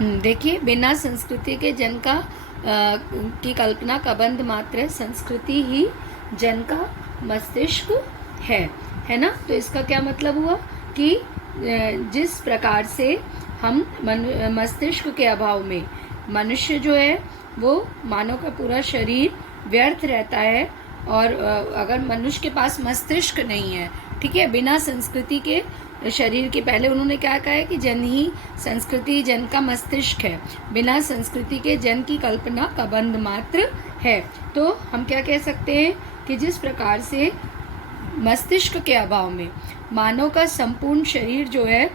देखिए, बिना संस्कृति के जन का की कल्पना का बंध मात्र है, संस्कृति ही जन का मस्तिष्क है ना। तो इसका क्या मतलब हुआ कि जिस प्रकार से हम मस्तिष्क के अभाव में मनुष्य जो है वो मानव का पूरा शरीर व्यर्थ रहता है, और अगर मनुष्य के पास मस्तिष्क नहीं है, ठीक है, बिना संस्कृति के शरीर के, पहले उन्होंने क्या कहा है कि जन ही संस्कृति जन का मस्तिष्क है, बिना संस्कृति के जन की कल्पना का बंध मात्र है। तो हम क्या कह सकते हैं कि जिस प्रकार से मस्तिष्क के अभाव में मानव का संपूर्ण शरीर जो है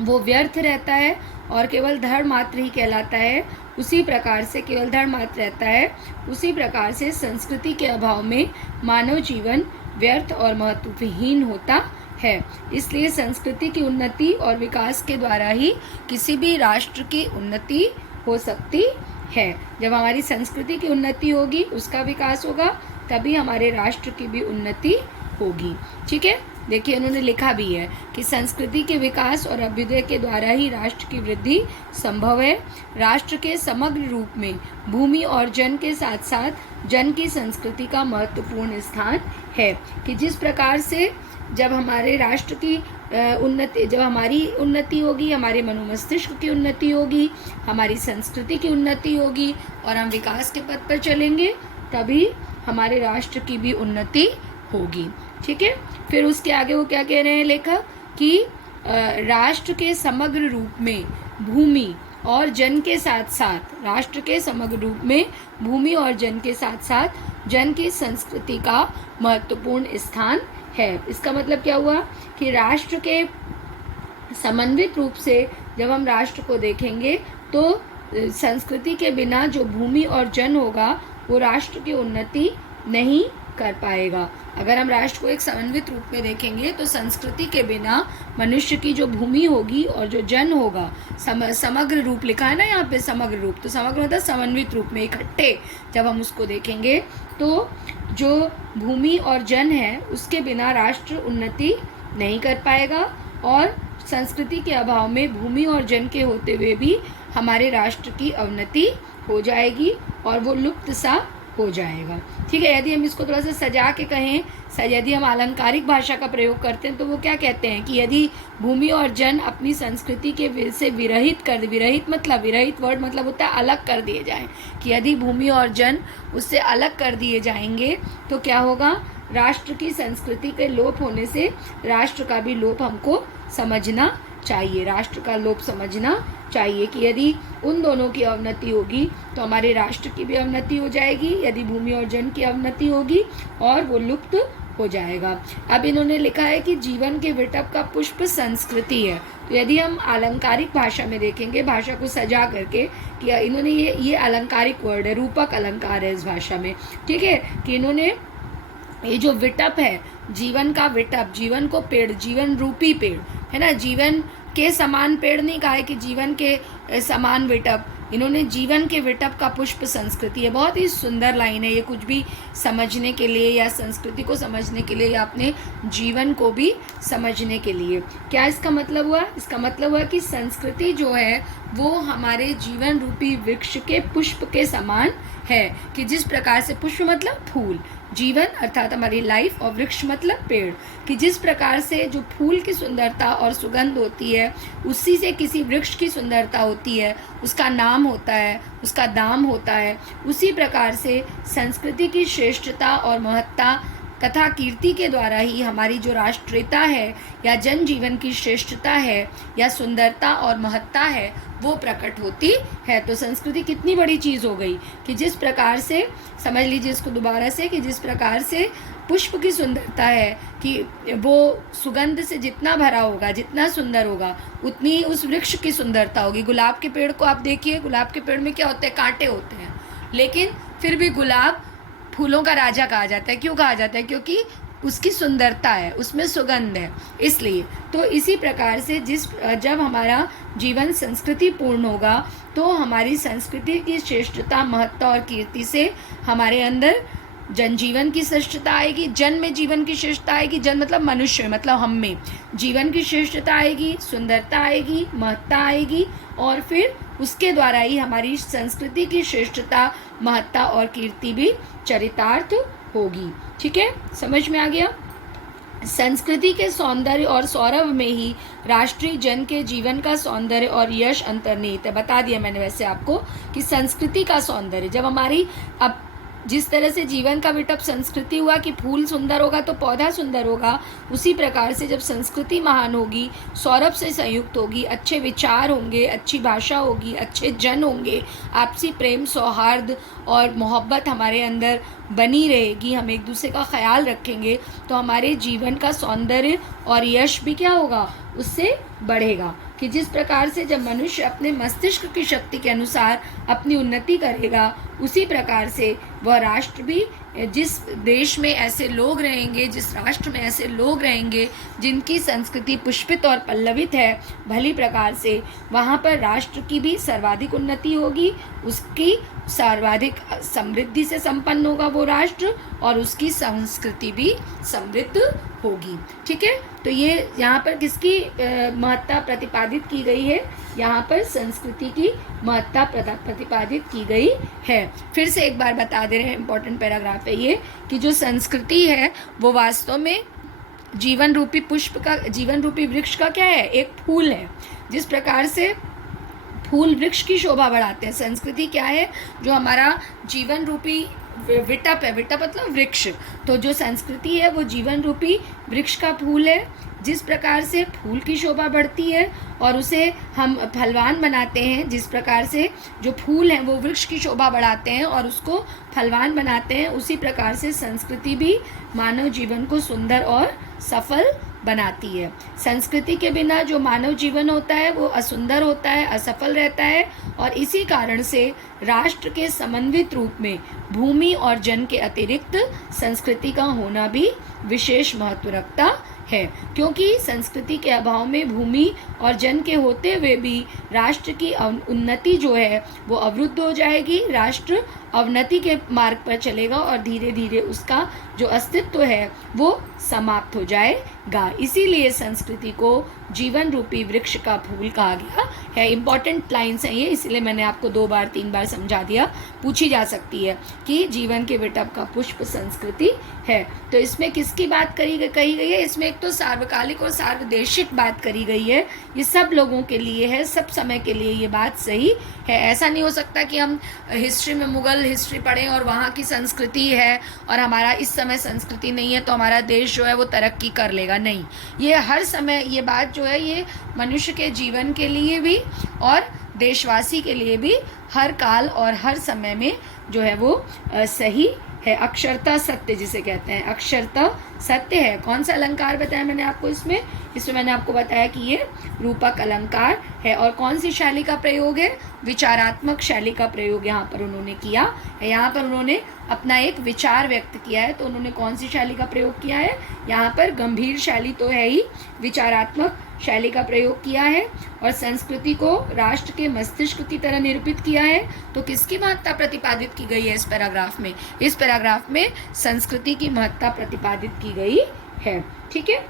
वो व्यर्थ रहता है और केवल धड़ मात्र ही कहलाता है, उसी प्रकार से केवल धड़ मात्र रहता है, उसी प्रकार से संस्कृति के अभाव में मानव जीवन व्यर्थ और महत्वहीन होता है। इसलिए संस्कृति की उन्नति और विकास के द्वारा ही किसी भी राष्ट्र की उन्नति हो सकती है। जब हमारी संस्कृति की उन्नति होगी, उसका विकास होगा, तभी हमारे राष्ट्र की भी उन्नति होगी। ठीक है, देखिए उन्होंने लिखा भी है कि संस्कृति के विकास और अभ्युदय के द्वारा ही राष्ट्र की वृद्धि संभव है। राष्ट्र के समग्र रूप में भूमि और जन के साथ साथ जन की संस्कृति का महत्वपूर्ण स्थान है। कि जिस प्रकार से जब हमारे राष्ट्र की उन्नति, जब हमारी उन्नति होगी, हमारे मनोमस्तिष्क की उन्नति होगी, हमारी संस्कृति की उन्नति होगी और हम विकास के पथ पर चलेंगे, तभी हमारे राष्ट्र की भी उन्नति होगी। ठीक है, फिर उसके आगे वो क्या कह रहे हैं लेखक कि राष्ट्र के समग्र रूप में भूमि और जन के साथ साथ, राष्ट्र के समग्र रूप में भूमि और जन के साथ साथ जन की संस्कृति का महत्वपूर्ण स्थान है। इसका मतलब क्या हुआ कि राष्ट्र के समन्वित रूप से जब हम राष्ट्र को देखेंगे तो संस्कृति के बिना जो भूमि और जन होगा वो राष्ट्र की उन्नति नहीं कर पाएगा। अगर हम राष्ट्र को एक समन्वित रूप में देखेंगे तो संस्कृति के बिना मनुष्य की जो भूमि होगी और जो जन होगा, समग्र रूप लिखा है ना यहाँ पे, समग्र रूप, तो समग्र मतलब समन्वित रूप में इकट्ठे जब हम उसको देखेंगे तो जो भूमि और जन है उसके बिना राष्ट्र उन्नति नहीं कर पाएगा, और संस्कृति के अभाव में भूमि और जन के होते हुए भी हमारे राष्ट्र की अवनति हो जाएगी और वो लुप्त सा हो जाएगा। ठीक है, यदि हम इसको थोड़ा सा सजा के कहें, यदि हम अलंकारिक भाषा का प्रयोग करते हैं तो वो क्या कहते हैं कि यदि भूमि और जन अपनी संस्कृति के से विरहित वर्ड मतलब होता है अलग कर दिए जाएं, कि यदि भूमि और जन उससे अलग कर दिए जाएंगे तो क्या होगा, राष्ट्र की संस्कृति के लोप होने से राष्ट्र का भी लोप हमको समझना चाहिए, राष्ट्र का लोप समझना चाहिए कि यदि उन दोनों की अवनति होगी तो हमारे राष्ट्र की भी अवनति हो जाएगी, यदि भूमि और जन की अवनति होगी और वो लुप्त हो जाएगा। अब इन्होंने लिखा है कि जीवन के विटप का पुष्प संस्कृति है। तो यदि हम अलंकारिक भाषा में देखेंगे, भाषा को सजा करके, कि इन्होंने ये अलंकारिक वर्ड है, रूपक अलंकार है इस भाषा में। ठीक है, कि इन्होंने ये जो विटप है, जीवन का विटप, जीवन को पेड़, जीवन रूपी पेड़ है ना, जीवन के समान पेड़ नहीं कहा है कि जीवन के समान विटप, इन्होंने जीवन के विटप का पुष्प संस्कृति है। बहुत ही सुंदर लाइन है ये, कुछ भी समझने के लिए या संस्कृति को समझने के लिए या अपने जीवन को भी समझने के लिए। क्या इसका मतलब हुआ? इसका मतलब हुआ कि संस्कृति जो है वो हमारे जीवन रूपी वृक्ष के पुष्प के समान है, कि जिस प्रकार से पुष्प मतलब फूल, जीवन अर्थात हमारी लाइफ, और वृक्ष मतलब पेड़, कि जिस प्रकार से जो फूल की सुंदरता और सुगंध होती है उसी से किसी वृक्ष की सुंदरता होती है, उसका नाम होता है, उसका दाम होता है, उसी प्रकार से संस्कृति की श्रेष्ठता और महत्ता तथा कीर्ति के द्वारा ही हमारी जो राष्ट्रीयता है या जनजीवन की श्रेष्ठता है या सुंदरता और महत्ता है वो प्रकट होती है। तो संस्कृति कितनी बड़ी चीज़ हो गई कि जिस प्रकार से, समझ लीजिए इसको दोबारा से, कि जिस प्रकार से पुष्प की सुंदरता है कि वो सुगंध से जितना भरा होगा, जितना सुंदर होगा, उतनी उस वृक्ष की सुंदरता होगी। गुलाब के पेड़ को आप देखिए, गुलाब के पेड़ में क्या होते हैं, कांटे होते हैं, लेकिन फिर भी गुलाब फूलों का राजा कहा जाता है। क्यों कहा जाता है? क्योंकि उसकी सुंदरता है, उसमें सुगंध है, इसलिए। तो इसी प्रकार से जब हमारा जीवन संस्कृति पूर्ण होगा तो हमारी संस्कृति की श्रेष्ठता, महत्ता और कीर्ति से हमारे अंदर जनजीवन की श्रेष्ठता आएगी, जन में जीवन की श्रेष्ठता आएगी, जन मतलब मनुष्य, मतलब हम में जीवन की श्रेष्ठता आएगी, सुंदरता आएगी, महत्ता आएगी, और फिर उसके द्वारा ही हमारी संस्कृति की श्रेष्ठता, महत्ता और कीर्ति भी चरितार्थ होगी। ठीक है, समझ में आ गया। संस्कृति के सौंदर्य और सौरभ में ही राष्ट्रीय जन के जीवन का सौंदर्य और यश अंतर्निहित है। बता दिया मैंने वैसे आपको कि संस्कृति का सौंदर्य, जब हमारी अब जिस तरह से जीवन का विटप संस्कृति हुआ कि फूल सुंदर होगा तो पौधा सुंदर होगा, उसी प्रकार से जब संस्कृति महान होगी, सौरभ से संयुक्त होगी, अच्छे विचार होंगे, अच्छी भाषा होगी, अच्छे जन होंगे, आपसी प्रेम सौहार्द और मोहब्बत हमारे अंदर बनी रहेगी, हम एक दूसरे का ख्याल रखेंगे, तो हमारे जीवन का सौंदर्य और यश भी क्या होगा, उससे बढ़ेगा। कि जिस प्रकार से जब मनुष्य अपने मस्तिष्क की शक्ति के अनुसार अपनी उन्नति करेगा, उसी प्रकार से वह राष्ट्र भी, जिस देश में ऐसे लोग रहेंगे, जिस राष्ट्र में ऐसे लोग रहेंगे जिनकी संस्कृति पुष्पित और पल्लवित है, भली प्रकार से वहाँ पर राष्ट्र की भी सर्वाधिक उन्नति होगी, उसकी सर्वाधिक समृद्धि से संपन्न होगा वो राष्ट्र, और उसकी संस्कृति भी समृद्ध होगी। ठीक है, तो ये यहाँ पर किसकी महत्ता प्रतिपादित की गई है, यहाँ पर संस्कृति की महत्ता प्रतिपादित की गई है। फिर से एक बार बता दे रहे हैं, इंपॉर्टेंट पैराग्राफ है ये, कि जो संस्कृति है वो वास्तव में जीवन रूपी पुष्प का, जीवन रूपी वृक्ष का क्या है, एक फूल है। जिस प्रकार से फूल वृक्ष की शोभा बढ़ाते हैं, संस्कृति क्या है, जो हमारा जीवन रूपी विटप है, विटप मतलब वृक्ष, तो जो संस्कृति है वो जीवन रूपी वृक्ष का फूल है। जिस प्रकार से फूल की शोभा बढ़ती है और उसे हम फलवान बनाते हैं, जिस प्रकार से जो फूल हैं वो वृक्ष की शोभा बढ़ाते हैं और उसको फलवान बनाते हैं, उसी प्रकार से संस्कृति भी मानव जीवन को सुंदर और सफल बनाती है। संस्कृति के बिना जो मानव जीवन होता है वो असुंदर होता है, असफल रहता है, और इसी कारण से राष्ट्र के समन्वित रूप में भूमि और जन के अतिरिक्त संस्कृति का होना भी विशेष महत्व रखता है, क्योंकि संस्कृति के अभाव में भूमि और जन के होते हुए भी राष्ट्र की उन्नति जो है वो अवरुद्ध हो जाएगी, राष्ट्र अवनति के मार्ग पर चलेगा और धीरे धीरे उसका जो अस्तित्व है वो समाप्त हो जाएगा। इसीलिए संस्कृति को जीवन रूपी वृक्ष का फूल कहा गया है। इंपॉर्टेंट लाइन्स हैं ये, इसलिए मैंने आपको 2 बार 3 बार समझा दिया, पूछी जा सकती है कि जीवन के विटप का पुष्प संस्कृति है। तो इसमें किसकी बात कही गई है, इसमें एक तो सार्वकालिक और सार्वदेशिक बात करी गई है, ये सब लोगों के लिए है, सब समय के लिए ये बात सही है। ऐसा नहीं हो सकता कि हम हिस्ट्री में मुगल हिस्ट्री पढ़ें और वहाँ की संस्कृति है और हमारा इस समय संस्कृति नहीं है तो हमारा देश जो है वो तरक्की कर लेगा, नहीं। ये हर समय ये बात जो है ये मनुष्य के जीवन के लिए भी और देशवासी के लिए भी हर काल और हर समय में जो है वो सही है। अक्षरता सत्य जिसे कहते हैं, अक्षरता सत्य है। कौन सा अलंकार बताया मैंने आपको, इसमें मैंने आपको बताया कि ये रूपक अलंकार है। और कौन सी शैली का प्रयोग है, विचारात्मक शैली का प्रयोग यहाँ पर उन्होंने किया है। यहाँ पर उन्होंने अपना एक विचार व्यक्त किया है, तो उन्होंने कौन सी शैली का प्रयोग किया है, यहाँ पर गंभीर शैली तो है ही, विचारात्मक शैली का प्रयोग किया है। और संस्कृति को राष्ट्र के मस्तिष्क की तरह निरूपित किया है। तो किसकी महत्ता प्रतिपादित की गई है इस पैराग्राफ में, इस पैराग्राफ में संस्कृति की महत्ता प्रतिपादित की गई है। ठीक है,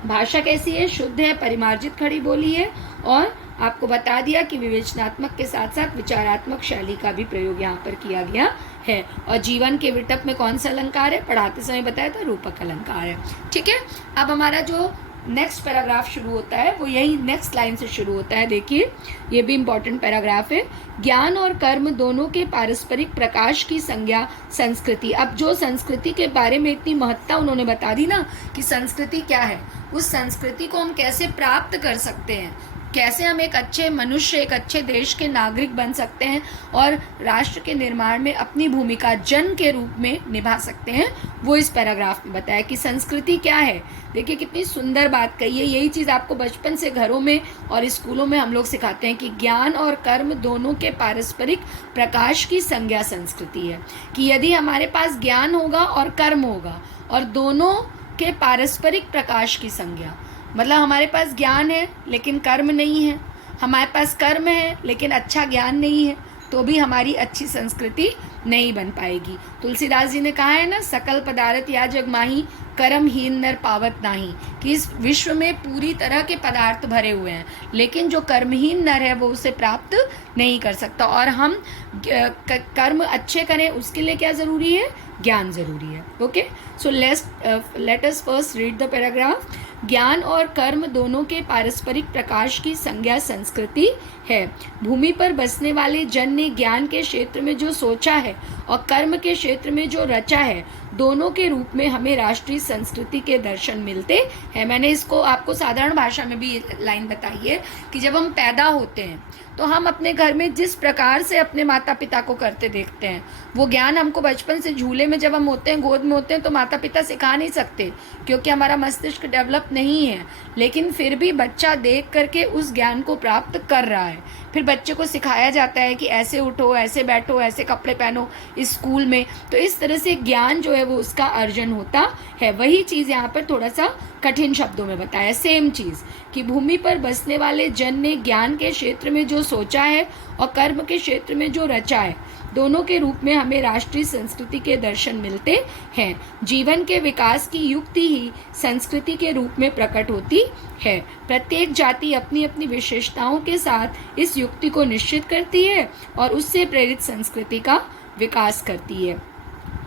भाषा कैसी है, शुद्ध है, परिमार्जित खड़ी बोली है, और आपको बता दिया कि विवेचनात्मक के साथ साथ विचारात्मक शैली का भी प्रयोग यहाँ पर किया गया है। और जीवन के विटप में कौन सा अलंकार है, पढ़ाते समय बताया था, रूपक अलंकार है। ठीक है, अब हमारा जो नेक्स्ट पैराग्राफ शुरू होता है वो यही नेक्स्ट लाइन से शुरू होता है। देखिए, ये भी इम्पॉर्टेंट पैराग्राफ है। ज्ञान और कर्म दोनों के पारस्परिक प्रकाश की संज्ञा संस्कृति। अब जो संस्कृति के बारे में इतनी महत्ता उन्होंने बता दी ना कि संस्कृति क्या है, उस संस्कृति को हम कैसे प्राप्त कर सकते हैं, कैसे हम एक अच्छे मनुष्य, एक अच्छे देश के नागरिक बन सकते हैं और राष्ट्र के निर्माण में अपनी भूमिका जन के रूप में निभा सकते हैं, वो इस पैराग्राफ में बताया कि संस्कृति क्या है। देखिए कितनी सुंदर बात कही है। यही चीज़ आपको बचपन से घरों में और स्कूलों में हम लोग सिखाते हैं कि ज्ञान और कर्म दोनों के पारस्परिक प्रकाश की संज्ञा संस्कृति है। कि यदि हमारे पास ज्ञान होगा और कर्म होगा और दोनों के पारस्परिक प्रकाश की संज्ञा, मतलब हमारे पास ज्ञान है लेकिन कर्म नहीं है, हमारे पास कर्म है लेकिन अच्छा ज्ञान नहीं है, तो भी हमारी अच्छी संस्कृति नहीं बन पाएगी। तुलसीदास जी ने कहा है ना, सकल पदार्थ या जग माही, कर्महीन नर पावत नाही, कि इस विश्व में पूरी तरह के पदार्थ भरे हुए हैं, लेकिन जो कर्महीन नर है वो उसे प्राप्त नहीं कर सकता। और हम कर्म अच्छे करें उसके लिए क्या ज़रूरी है? ज्ञान ज़रूरी है। Okay, so let us first read the paragraph. ज्ञान और कर्म दोनों के पारस्परिक प्रकाश की संज्ञा संस्कृति है। भूमि पर बसने वाले जन ने ज्ञान के क्षेत्र में जो सोचा है और कर्म के क्षेत्र में जो रचा है, दोनों के रूप में हमें राष्ट्रीय संस्कृति के दर्शन मिलते हैं। मैंने इसको आपको साधारण भाषा में भी लाइन बताई है कि जब हम पैदा होते हैं तो हम अपने घर में जिस प्रकार से अपने माता पिता को करते देखते हैं, वो ज्ञान हमको बचपन से झूले में जब हम होते हैं, गोद में होते हैं, तो माता पिता सिखा नहीं सकते क्योंकि हमारा मस्तिष्क डेवलप नहीं है। लेकिन फिर भी बच्चा देख करके उस ज्ञान को प्राप्त कर रहा है। फिर बच्चे को सिखाया जाता है कि ऐसे उठो, ऐसे बैठो, ऐसे कपड़े पहनो इस स्कूल में। तो इस तरह से ज्ञान जो है वो उसका अर्जन होता है। वही चीज़ यहाँ पर थोड़ा सा कठिन शब्दों में बताया, सेम चीज़, कि भूमि पर बसने वाले जन ने ज्ञान के क्षेत्र में जो सोचा है और कर्म के क्षेत्र में जो रचा है, दोनों के रूप में हमें राष्ट्रीय संस्कृति के दर्शन मिलते हैं। जीवन के विकास की युक्ति ही संस्कृति के रूप में प्रकट होती है। प्रत्येक जाति अपनी अपनी विशेषताओं के साथ इस युक्ति को निश्चित करती है और उससे प्रेरित संस्कृति का विकास करती है।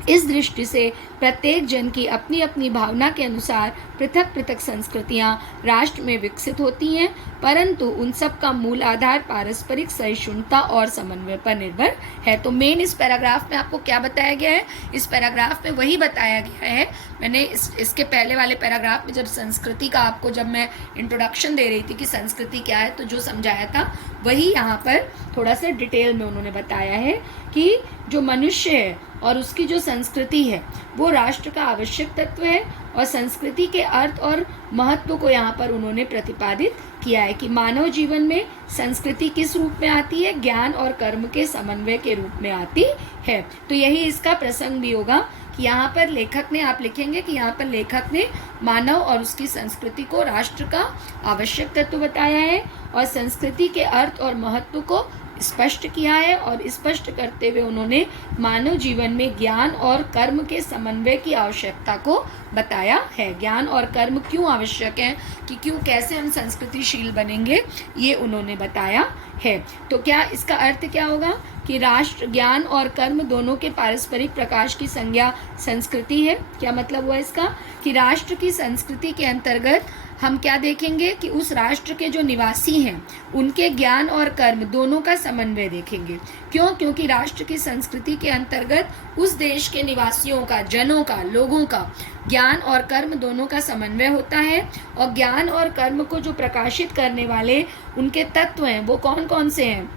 इस दृष्टि से प्रत्येक जन की अपनी अपनी भावना के अनुसार पृथक पृथक संस्कृतियाँ राष्ट्र में विकसित होती हैं, परंतु उन सब का मूल आधार पारस्परिक सहिष्णुता और समन्वय पर निर्भर है। तो मेन इस पैराग्राफ में आपको क्या बताया गया है? इस पैराग्राफ में वही बताया गया है। मैंने इसके पहले वाले पैराग्राफ में जब संस्कृति का आपको जब मैं इंट्रोडक्शन दे रही थी कि संस्कृति क्या है, तो जो समझाया था वही यहाँ पर थोड़ा सा डिटेल में उन्होंने बताया है कि जो मनुष्य है और उसकी जो संस्कृति है वो राष्ट्र का आवश्यक तत्व है। और संस्कृति के अर्थ और महत्व को यहाँ पर उन्होंने प्रतिपादित किया है कि मानव जीवन में संस्कृति किस रूप में आती है? ज्ञान और कर्म के समन्वय के रूप में आती है। तो यही इसका प्रसंग भी होगा कि यहाँ पर लेखक ने, आप लिखेंगे कि यहाँ पर लेखक ने मानव और उसकी संस्कृति को राष्ट्र का आवश्यक तत्व बताया है और संस्कृति के अर्थ और महत्व को स्पष्ट किया है। और स्पष्ट करते हुए उन्होंने मानव जीवन में ज्ञान और कर्म के समन्वय की आवश्यकता को बताया है। ज्ञान और कर्म क्यों आवश्यक है, कि क्यों, कैसे हम संस्कृतिशील बनेंगे, ये उन्होंने बताया है। तो क्या इसका अर्थ क्या होगा कि राष्ट्र, ज्ञान और कर्म दोनों के पारस्परिक प्रकाश की संज्ञा संस्कृति है। क्या मतलब हुआ इसका? कि राष्ट्र की संस्कृति के अंतर्गत हम क्या देखेंगे कि उस राष्ट्र के जो निवासी हैं उनके ज्ञान और कर्म दोनों का समन्वय देखेंगे। क्यों? क्योंकि राष्ट्र की संस्कृति के अंतर्गत उस देश के निवासियों का, जनों का, लोगों का ज्ञान और कर्म दोनों का समन्वय होता है। और ज्ञान और कर्म को जो प्रकाशित करने वाले उनके तत्व हैं वो कौन कौन से हैं?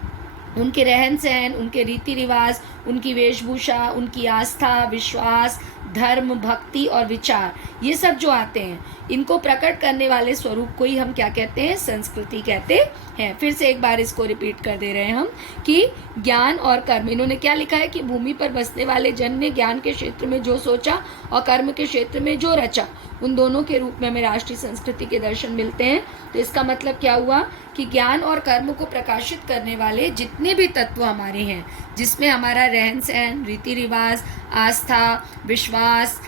उनके रहन सहन, उनके रीति रिवाज, उनकी वेशभूषा, उनकी आस्था, विश्वास, धर्म, भक्ति और विचार, ये सब जो आते हैं, इनको प्रकट करने वाले स्वरूप को ही हम क्या कहते हैं? संस्कृति कहते हैं। फिर से एक बार इसको रिपीट कर दे रहे हैं हम कि ज्ञान और कर्म, इन्होंने क्या लिखा है कि भूमि पर बसने वाले जन ने ज्ञान के क्षेत्र में जो सोचा और कर्म के क्षेत्र में जो रचा, उन दोनों के रूप में हमें राष्ट्रीय संस्कृति के दर्शन मिलते हैं। तो इसका मतलब क्या हुआ कि ज्ञान और कर्म को प्रकाशित करने वाले जितने भी तत्व हमारे हैं, जिसमें हमारा रहन सहन, रीति रिवाज, आस्था, विश्वास,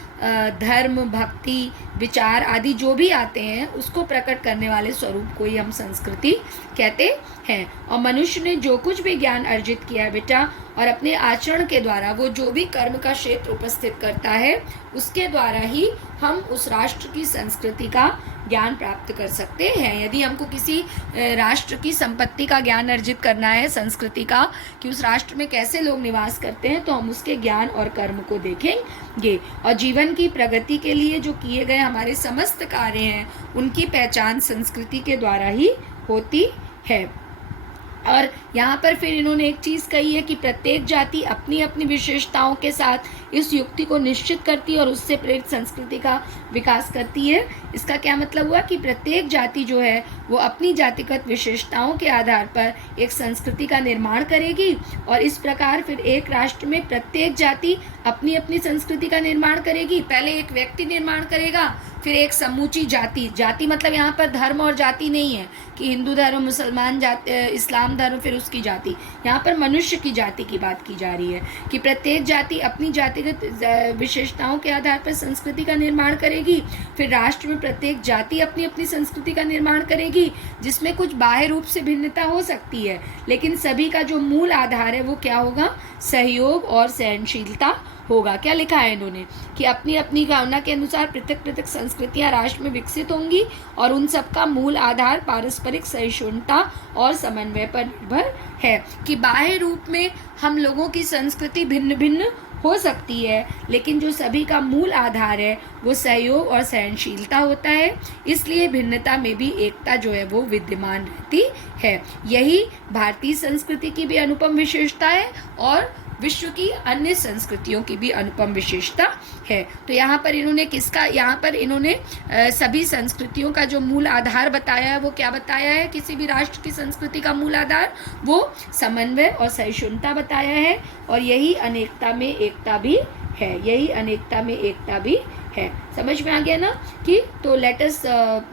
धर्म, भक्ति, विचार आदि जो भी आते हैं, उसको प्रकट करने वाले स्वरूप को ही हम संस्कृति कहते हैं। और मनुष्य ने जो कुछ भी ज्ञान अर्जित किया है बेटा, और अपने आचरण के द्वारा वो जो भी कर्म का क्षेत्र उपस्थित करता है, उसके द्वारा ही हम उस राष्ट्र की संस्कृति का ज्ञान प्राप्त कर सकते हैं। यदि हमको किसी राष्ट्र की संपत्ति का ज्ञान अर्जित करना है, संस्कृति का, कि उस राष्ट्र में कैसे लोग निवास करते हैं, तो हम उसके ज्ञान और कर्म को देखेंगे। और जीवन की प्रगति के लिए जो किए गए हमारे समस्त कार्य हैं, उनकी पहचान संस्कृति के द्वारा ही होती है। और यहाँ पर फिर इन्होंने एक चीज़ कही है कि प्रत्येक जाति अपनी अपनी विशेषताओं के साथ इस युक्ति को निश्चित करती है और उससे प्रेरित संस्कृति का विकास करती है। इसका क्या मतलब हुआ कि प्रत्येक जाति जो है वो अपनी जातिगत विशेषताओं के आधार पर एक संस्कृति का निर्माण करेगी। और इस प्रकार फिर एक राष्ट्र में प्रत्येक जाति अपनी अपनी संस्कृति का निर्माण करेगी। पहले एक व्यक्ति निर्माण करेगा, फिर एक समूची जाति, जाति मतलब यहाँ पर धर्म और जाति नहीं है कि हिंदू धर्म, मुसलमान जाति, इस्लाम धर्म, फिर उसकी जाति। यहाँ पर मनुष्य की जाति की बात की जा रही है कि प्रत्येक जाति अपनी जातिगत विशेषताओं के आधार पर संस्कृति का निर्माण करेगी। फिर राष्ट्र में प्रत्येक जाति अपनी अपनी संस्कृति का निर्माण करेगी, जिसमें कुछ बाह्य रूप से भिन्नता हो सकती है, लेकिन सभी का जो मूल आधार है वो क्या होगा? सहयोग और सहनशीलता होगा। क्या लिखा है इन्होंने कि अपनी अपनी भावना के अनुसार पृथक पृथक संस्कृतियां राष्ट्र में विकसित होंगी और उन सब का मूल आधार पारस्परिक सहिष्णुता और समन्वय पर निर्भर है। कि बाह्य रूप में हम लोगों की संस्कृति भिन्न भिन्न हो सकती है, लेकिन जो सभी का मूल आधार है वो सहयोग और सहनशीलता होता है, इसलिए भिन्नता में भी एकता जो है वो विद्यमान रहती है। यही भारतीय संस्कृति की भी अनुपम विशेषता है और विश्व की अन्य संस्कृतियों की भी अनुपम विशेषता है। तो यहाँ पर इन्होंने सभी संस्कृतियों का जो मूल आधार बताया है वो क्या बताया है? किसी भी राष्ट्र की संस्कृति का मूल आधार वो समन्वय और सहिष्णुता बताया है, और यही अनेकता में एकता भी है, यही अनेकता में एकता भी है। समझ में आ गया ना? कि तो let us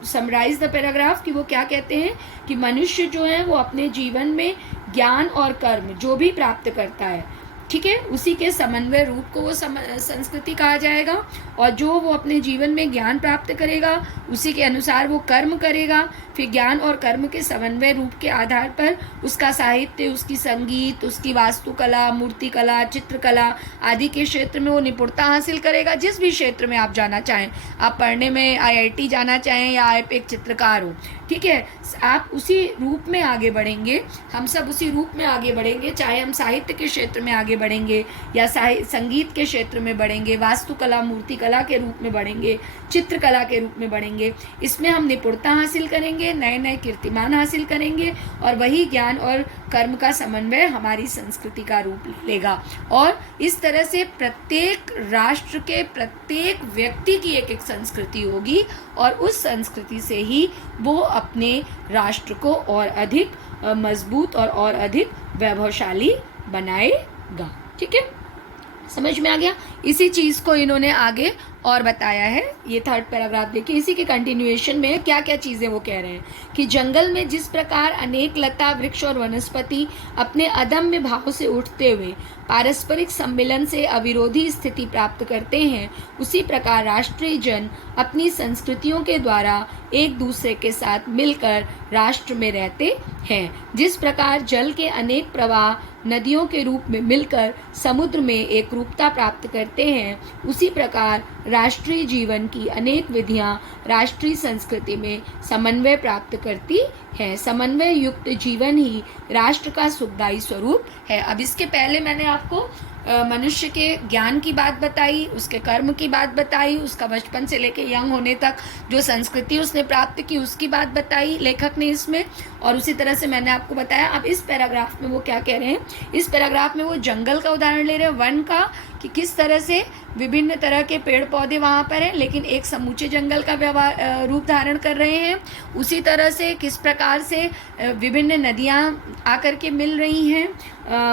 summarise the paragraph कि वो क्या कहते हैं कि मनुष्य जो है वो अपने जीवन में ज्ञान और कर्म जो भी प्राप्त करता है, ठीक है, उसी के समन्वय रूप को वो संस्कृति कहा जाएगा, और जो वो अपने जीवन में ज्ञान प्राप्त करेगा उसी के अनुसार वो कर्म करेगा। फिर ज्ञान और कर्म के समन्वय रूप के आधार पर उसका साहित्य, उसकी संगीत, उसकी वास्तुकला, मूर्तिकला, चित्रकला आदि के क्षेत्र में वो निपुणता हासिल करेगा। जिस भी क्षेत्र में आप जाना चाहें, आप पढ़ने में IIT जाना चाहें या आप एक चित्रकार हो, ठीक है, आप उसी रूप में आगे बढ़ेंगे, हम सब उसी रूप में आगे बढ़ेंगे, चाहे हम साहित्य के क्षेत्र में आगे बढ़ेंगे या संगीत के क्षेत्र में बढ़ेंगे, वास्तुकला, मूर्तिकला के रूप में बढ़ेंगे, चित्रकला के रूप में बढ़ेंगे। इसमें हम निपुणता हासिल करेंगे, नए नए कीर्तिमान हासिल करेंगे, और वही ज्ञान और कर्म का समन्वय हमारी संस्कृति का रूप लेगा। और इस तरह से प्रत्येक राष्ट्र के प्रत्येक व्यक्ति की एक एक संस्कृति होगी, और उस संस्कृति से ही वो अपने राष्ट्र को और अधिक मजबूत और अधिक वैभवशाली बनाएगा। ठीक है, समझ में आ गया? इसी चीज़ को इन्होंने आगे और बताया है। ये थर्ड पैराग्राफ देखिए, इसी के कंटिन्यूएशन में क्या क्या चीज़ें वो कह रहे हैं कि जंगल में जिस प्रकार अनेक लता, वृक्ष और वनस्पति अपने अदम्य भाव से उठते हुए पारस्परिक सम्मिलन से अविरोधी स्थिति प्राप्त करते हैं, उसी प्रकार राष्ट्रीय जन अपनी संस्कृतियों के द्वारा एक दूसरे के साथ मिलकर राष्ट्र में रहते हैं। जिस प्रकार जल के अनेक प्रवाह नदियों के रूप में मिलकर समुद्र में एक रूपता प्राप्त करते हैं, उसी प्रकार राष्ट्रीय जीवन की अनेक विधियां राष्ट्रीय संस्कृति में समन्वय प्राप्त करती है। समन्वय युक्त जीवन ही राष्ट्र का सुखदायी स्वरूप है। अब इसके पहले मैंने आपको मनुष्य के ज्ञान की बात बताई, उसके कर्म की बात बताई, उसका बचपन से लेके यंग होने तक जो संस्कृति उसने प्राप्त की उसकी बात बताई लेखक ने इसमें, और उसी तरह से मैंने आपको बताया। अब इस पैराग्राफ में वो क्या कह रहे हैं, इस पैराग्राफ में वो जंगल का उदाहरण ले रहे हैं, वन का, कि किस तरह से विभिन्न तरह के पेड़ पौधे वहाँ पर हैं लेकिन एक समूचे जंगल का रूप धारण कर रहे हैं। उसी तरह से किस प्रकार से विभिन्न नदियाँ आकर के मिल रही हैं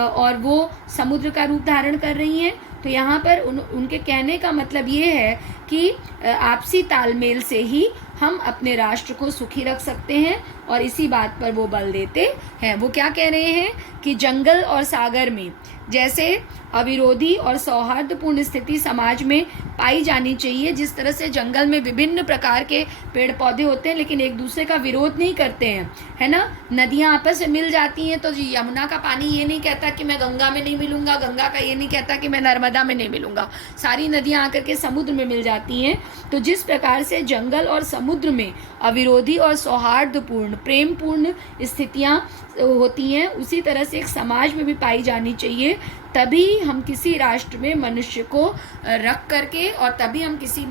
और वो समुद्र का रूप धारण कर रही हैं। तो यहाँ पर उनके कहने का मतलब ये है कि आपसी तालमेल से ही हम अपने राष्ट्र को सुखी रख सकते हैं, और इसी बात पर वो बल देते हैं। वो क्या कह रहे हैं कि जंगल और सागर में जैसे अविरोधी और सौहार्दपूर्ण स्थिति समाज में पाई जानी चाहिए, जिस तरह से जंगल में विभिन्न प्रकार के पेड़ पौधे होते हैं लेकिन एक दूसरे का विरोध नहीं करते हैं, है ना। नदियाँ आपस में मिल जाती हैं, तो यमुना का पानी ये नहीं कहता कि मैं गंगा में नहीं मिलूंगा, गंगा का ये नहीं कहता कि मैं नर्मदा में नहीं मिलूंगा, सारी नदियाँ आकर के समुद्र में मिल जाती हैं। तो जिस प्रकार से जंगल और समुद्र में अविरोधी और सौहार्दपूर्ण प्रेमपूर्ण स्थितियाँ होती हैं, उसी तरह से एक समाज में भी पाई जानी चाहिए। तभी हम किसी राष्ट्र में मनुष्य को रख करके, और तभी हम किसी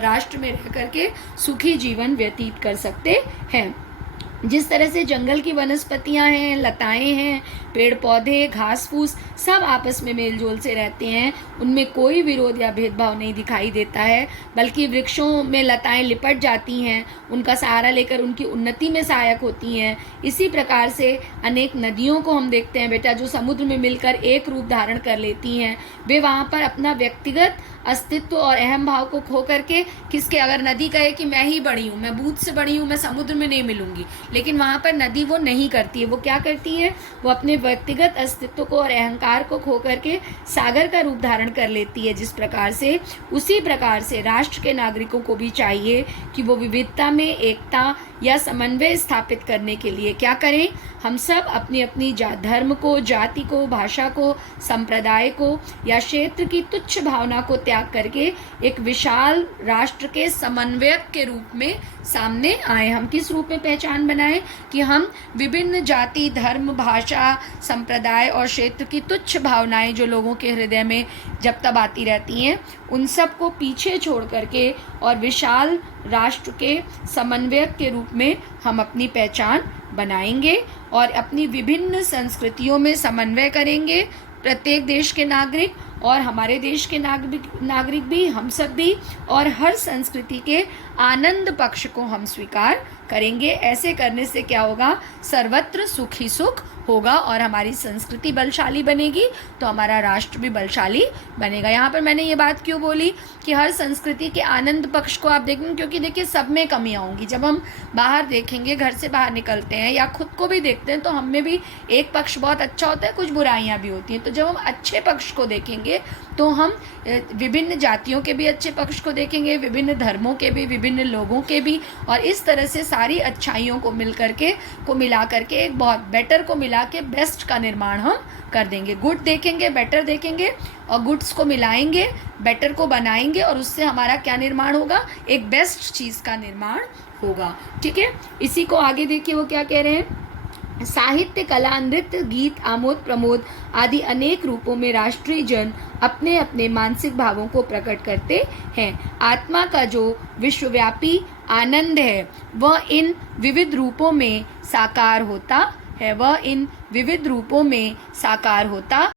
राष्ट्र में रह करके सुखी जीवन व्यतीत कर सकते हैं। जिस तरह से जंगल की वनस्पतियां हैं, लताएं हैं, पेड़ पौधे, घास फूस सब आपस में मेल जोल से रहते हैं, उनमें कोई विरोध या भेदभाव नहीं दिखाई देता है, बल्कि वृक्षों में लताएं लिपट जाती हैं, उनका सहारा लेकर उनकी उन्नति में सहायक होती हैं। इसी प्रकार से अनेक नदियों को हम देखते हैं बेटा, जो समुद्र में मिलकर एक रूप धारण कर लेती हैं। वे वहाँ पर अपना व्यक्तिगत अस्तित्व और अहम भाव को खो करके, किसके, अगर नदी कहे कि मैं ही बड़ी हूँ, मैं बूंद से बड़ी हूँ, मैं समुद्र में नहीं मिलूंगी, लेकिन वहाँ पर नदी वो नहीं करती है। वो क्या करती है, वो अपने व्यक्तिगत अस्तित्व को और अहंकार को खो करके सागर का रूप धारण कर लेती है। जिस प्रकार से, उसी प्रकार से राष्ट्र के नागरिकों को भी चाहिए कि वो विविधता में एकता या समन्वय स्थापित करने के लिए क्या करें, हम सब अपनी अपनी धर्म को, जाति को, भाषा को, संप्रदाय को या क्षेत्र की तुच्छ भावना को त्याग करके एक विशाल राष्ट्र के समन्वयक के रूप में सामने आए। हम किस रूप में पहचान बनाएं कि हम विभिन्न जाति, धर्म, भाषा, संप्रदाय और क्षेत्र की तुच्छ भावनाएं जो लोगों के हृदय में जब तब आती रहती हैं, उन सब को पीछे छोड़ करके और विशाल राष्ट्र के समन्वयक के रूप में हम अपनी पहचान बनाएंगे और अपनी विभिन्न संस्कृतियों में समन्वय करेंगे। प्रत्येक देश के नागरिक और हमारे देश के नागरिक भी, हम सब भी, और हर संस्कृति के आनंद पक्ष को हम स्वीकार करेंगे। ऐसे करने से क्या होगा, सर्वत्र सुख ही सुख होगा और हमारी संस्कृति बलशाली बनेगी तो हमारा राष्ट्र भी बलशाली बनेगा। यहाँ पर मैंने ये बात क्यों बोली कि हर संस्कृति के आनंद पक्ष को आप देखेंगे, क्योंकि देखिए सब में कमियाँ होंगी। जब हम बाहर देखेंगे, घर से बाहर निकलते हैं या खुद को भी देखते हैं, तो हम में भी एक पक्ष बहुत अच्छा होता है, कुछ बुराइयाँ भी होती हैं। तो जब हम अच्छे पक्ष को देखेंगे तो हम विभिन्न जातियों के भी अच्छे पक्ष को देखेंगे, विभिन्न धर्मों के भी, विभिन्न लोगों के भी, और इस तरह से सारी अच्छाइयों को मिला करके एक बहुत बेटर को मिला के बेस्ट का निर्माण हम कर देंगे। गुड देखेंगे, बेटर देखेंगे और गुड्स को मिलाएंगे, बेटर को बनाएंगे और उससे हमारा क्या निर्माण होगा, एक बेस्ट चीज़ का निर्माण होगा। ठीक है, इसी को आगे देखिए वो क्या कह रहे हैं। साहित्य, कला, नृत्य, गीत, आमोद प्रमोद आदि अनेक रूपों में राष्ट्रीय जन अपने अपने मानसिक भावों को प्रकट करते हैं। आत्मा का जो विश्वव्यापी आनंद है वह इन विविध रूपों में साकार होता है।